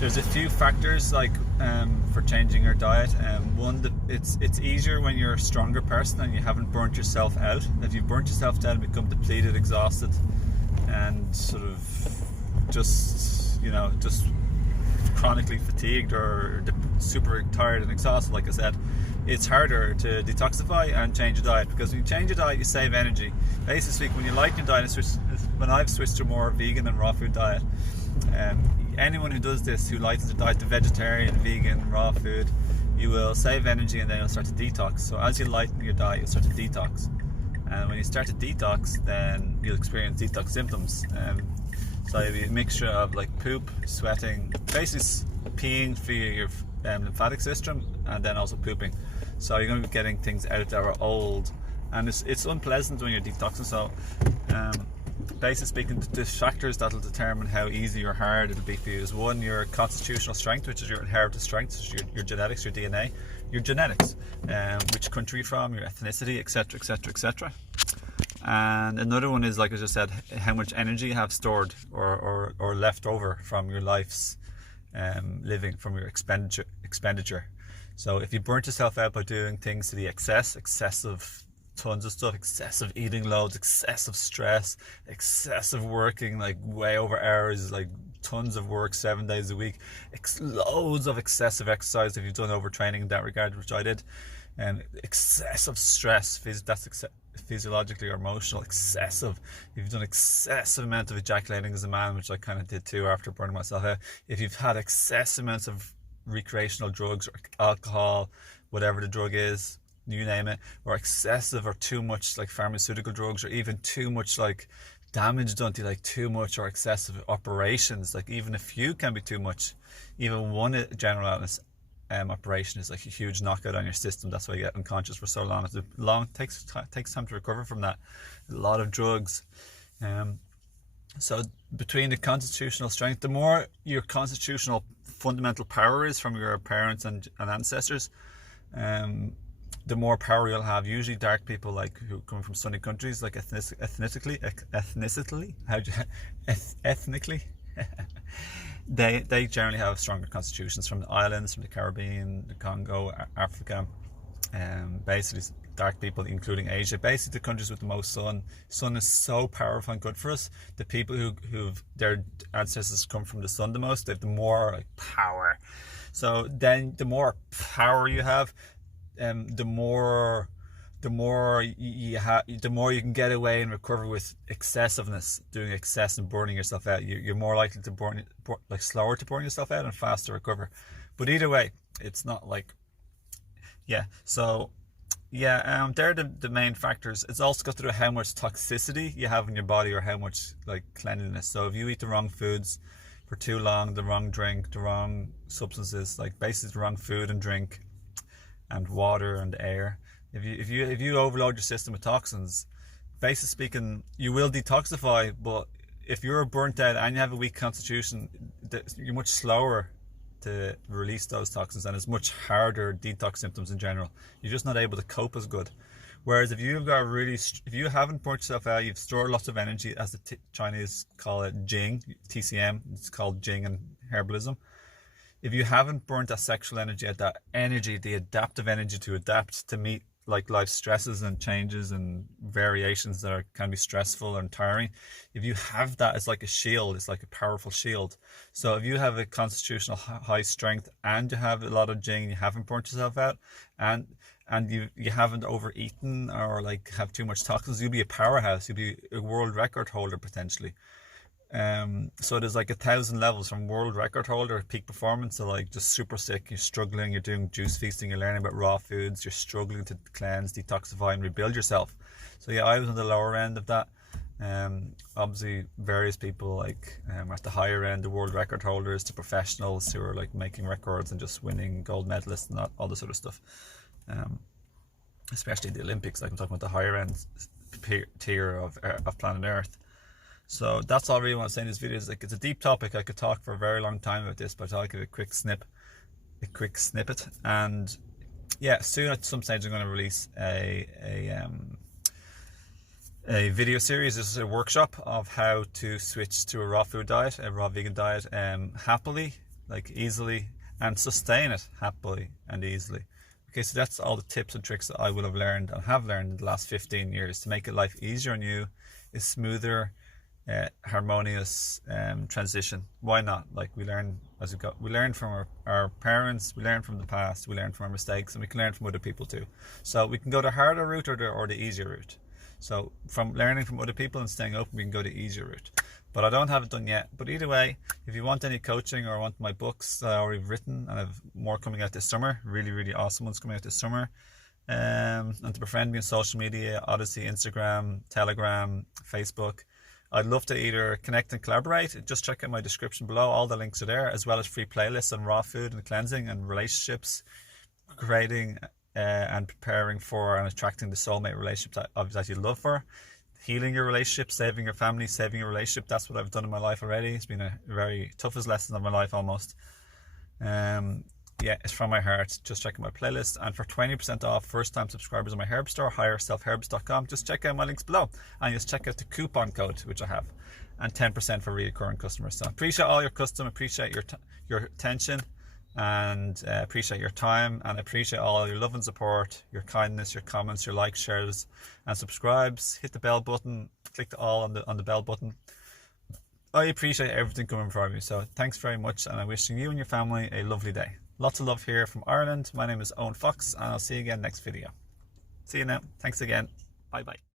There's a few factors like for changing your diet. One, it's easier when you're a stronger person and you haven't burnt yourself out. If you've burnt yourself out and become depleted, exhausted, and sort of just chronically fatigued or super tired and exhausted, like I said, it's harder to detoxify and change your diet, because when you change your diet you save energy. Basically, when you lighten your diet, when I've switched to a more vegan and raw food diet, anyone who does this, who lightens their diet to vegetarian, vegan, raw food, you will save energy and then you'll start to detox. So as you lighten your diet, you'll start to detox, and when you start to detox, then you'll experience detox symptoms. So it'll be a mixture of like poop, sweating, basically peeing through your lymphatic system, and then also pooping. So you're going to be getting things out that are old, and it's unpleasant when you're detoxing. So basically speaking, the factors that will determine how easy or hard it'll be for you is, one, your constitutional strength, which is your inherited strength, which is your genetics, your DNA, your genetics, which country you're from, your ethnicity, etc, etc, etc. And another one is, like I just said, how much energy you have stored or left over from your life's living, from your expenditure. So if you burnt yourself out by doing things to the excessive tons of stuff, excessive eating loads, excessive stress, excessive working, like way over hours, like tons of work 7 days a week, loads of excessive exercise if you've done overtraining in that regard, which I did, and excessive stress, that's physiologically or emotional, excessive. If you've done excessive amount of ejaculating as a man, which I kind of did too after burning myself out, if you've had excessive amounts of recreational drugs or alcohol, whatever the drug is, you name it, or excessive or too much like pharmaceutical drugs, or even too much like damage done to you, like too much or excessive operations, like even a few can be too much. Even one general illness operation is like a huge knockout on your system. That's why you get unconscious for so long. Takes time to recover from that. A lot of drugs. So between the constitutional strength, the more your constitutional fundamental power is from your parents and ancestors, the more power you'll have. Usually dark people, like who come from sunny countries, like ethnically they generally have stronger constitutions. From the islands, from the Caribbean, the Congo, Africa, basically dark people, including Asia, basically the countries with the most sun. Sun is so powerful and good for us. The people who've their ancestors come from the sun the most, they have the more like power. So then the more power you have, the more you can get away and recover with excessiveness, doing excess and burning yourself out. You're more likely to slower to burn yourself out and faster recover. But either way, it's not like, they're the main factors. It's also got to do with how much toxicity you have in your body, or how much like cleanliness. So if you eat the wrong foods for too long, the wrong drink, the wrong substances, like basically the wrong food and drink and water and air, if you overload your system with toxins, basically speaking, you will detoxify. But if you're burnt out and you have a weak constitution, you're much slower to release those toxins, and it's much harder detox symptoms in general. You're just not able to cope as good. Whereas if you haven't burnt yourself out, you've stored lots of energy, as the Chinese call it Jing, TCM, it's called Jing in herbalism. If you haven't burnt that sexual energy, the adaptive energy to adapt to meet like life stresses and changes and variations that can be stressful and tiring, if you have that, it's like a shield. It's like a powerful shield. So if you have a constitutional high strength and you have a lot of Jing, you haven't burnt yourself out, and you haven't overeaten or like have too much toxins, you'll be a powerhouse. You'll be a world record holder potentially. So there's like 1,000 levels, from world record holder, peak performance, to like just super sick, you're struggling, you're doing juice feasting, you're learning about raw foods, you're struggling to cleanse, detoxify and rebuild yourself. So I was on the lower end of that. Obviously various people like at the higher end, the world record holders, to professionals who are like making records and just winning gold medalists and all this sort of stuff, especially the Olympics. Like I'm talking about the higher end tier of planet Earth. So that's all I really want to say in this video. Is like, it's a deep topic. I could talk for a very long time about this, but I'll give a quick snippet. And yeah, soon at some stage I'm going to release a video series. This is a workshop of how to switch to a raw food diet, a raw vegan diet, happily, like easily, and sustain it happily and easily. Okay, so that's all the tips and tricks that I will have learned and have learned in the last 15 years to make it life easier on you, is smoother, harmonious transition. Why not? Like, we learn as we go. We learn from our parents, we learn from the past, we learn from our mistakes, and we can learn from other people too. So we can go the harder route or the easier route. So from learning from other people and staying open, we can go the easier route. But I don't have it done yet. But either way, if you want any coaching or want my books that I already written, and I have more coming out this summer, really, really awesome ones coming out this summer, and to befriend me on social media, Odyssey, Instagram, Telegram, Facebook, I'd love to either connect and collaborate. Just check out my description below. All the links are there, as well as free playlists on raw food and cleansing and relationships, creating and preparing for and attracting the soulmate relationship that you love for, healing your relationship, saving your family, saving your relationship. That's what I've done in my life already. It's been a very toughest lesson of my life almost. Yeah, it's from my heart. Just check out my playlist. And for 20% off first time subscribers on my herb store, higherselfherbs.com, just check out my links below and just check out the coupon code, which I have, and 10% for recurring customers. So appreciate all your custom, appreciate your attention, and appreciate your time, and appreciate all your love and support, your kindness, your comments, your likes, shares and subscribes. Hit the bell button, click all on the bell button. I appreciate everything coming from you. So thanks very much, and I'm wishing you and your family a lovely day. Lots of love here from Ireland. My name is Owen Fox, and I'll see you again next video. See you now. Thanks again. Bye bye.